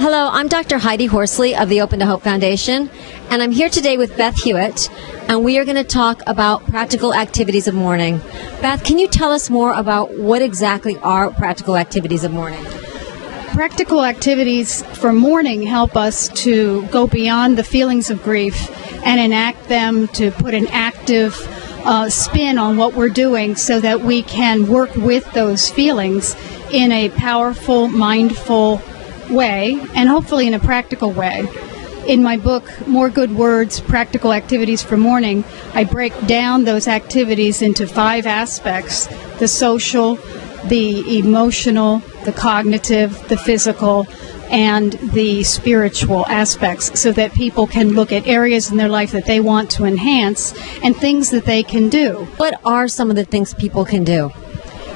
Hello, I'm Dr. Heidi Horsley of the Open to Hope Foundation, and I'm here today with Beth Hewett, and we are going to talk about practical activities of mourning. Beth, can you tell us more about what exactly are practical activities of mourning? Practical activities for mourning help us to go beyond the feelings of grief and enact them, to put an active spin on what we're doing so that we can work with those feelings in a powerful, mindful way, and hopefully in a practical way. In my book, More Good Words, Practical Activities for Mourning, I break down those activities into 5 aspects: the social, the emotional, the cognitive, the physical, and the spiritual aspects, so that people can look at areas in their life that they want to enhance and things that they can do. What are some of the things people can do?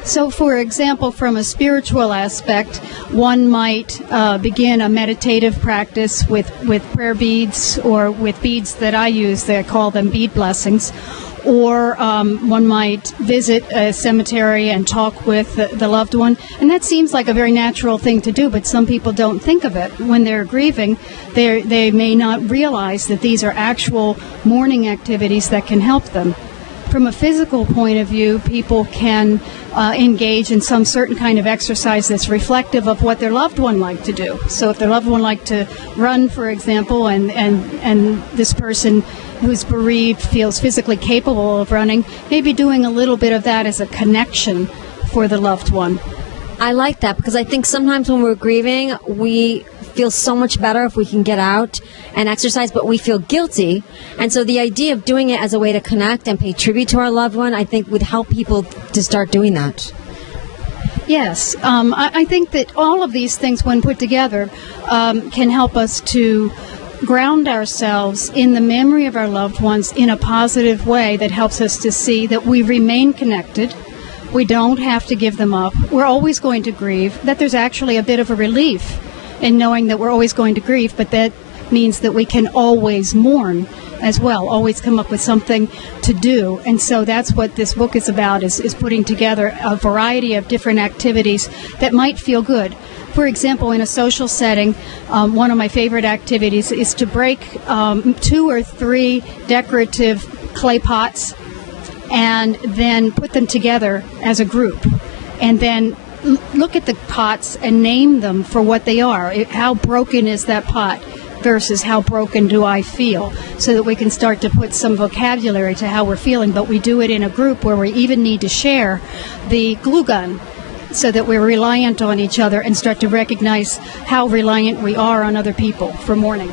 So, for example, from a spiritual aspect, one might begin a meditative practice with prayer beads, or with beads that I use. They call them bead blessings. Or one might visit a cemetery and talk with the loved one. And that seems like a very natural thing to do, but some people don't think of it. When they're grieving, they may not realize that these are actual mourning activities that can help them. From a physical point of view, people can engage in some certain kind of exercise that's reflective of what their loved one liked to do. So if their loved one liked to run, for example, and this person who's bereaved feels physically capable of running, maybe doing a little bit of that as a connection for the loved one. I like that, because I think sometimes when we're grieving, we feel so much better if we can get out and exercise, but we feel guilty. And so the idea of doing it as a way to connect and pay tribute to our loved one, I think would help people to start doing that. Yes, I think that all of these things, when put together, can help us to ground ourselves in the memory of our loved ones in a positive way that helps us to see that we remain connected. We don't have to give them up. We're always going to grieve. That there's actually a bit of a relief in knowing that we're always going to grieve, but that means that we can always mourn as well, always come up with something to do. And so that's what this book is about, is putting together a variety of different activities that might feel good. For example, in a social setting, one of my favorite activities is to break 2 or 3 decorative clay pots and then put them together as a group, and then look at the pots and name them for what they are. How broken is that pot versus how broken do I feel, so that we can start to put some vocabulary to how we're feeling. But we do it in a group where we even need to share the glue gun, so that we're reliant on each other and start to recognize how reliant we are on other people for mourning.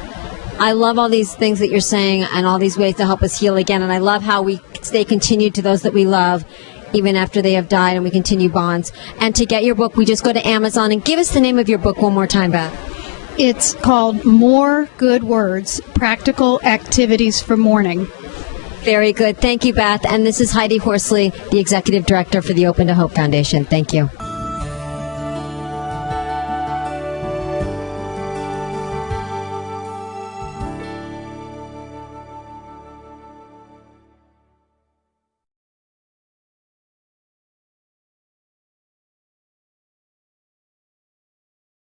I love all these things that you're saying and all these ways to help us heal again. And I love how we stay continued to those that we love, even after they have died, and we continue bonds. And to get your book, we just go to Amazon. And give us the name of your book one more time, Beth. It's called More Good Words, Practical Activities for Mourning. Very good. Thank you, Beth. And this is Heidi Horsley, the Executive Director for the Open to Hope Foundation. Thank you.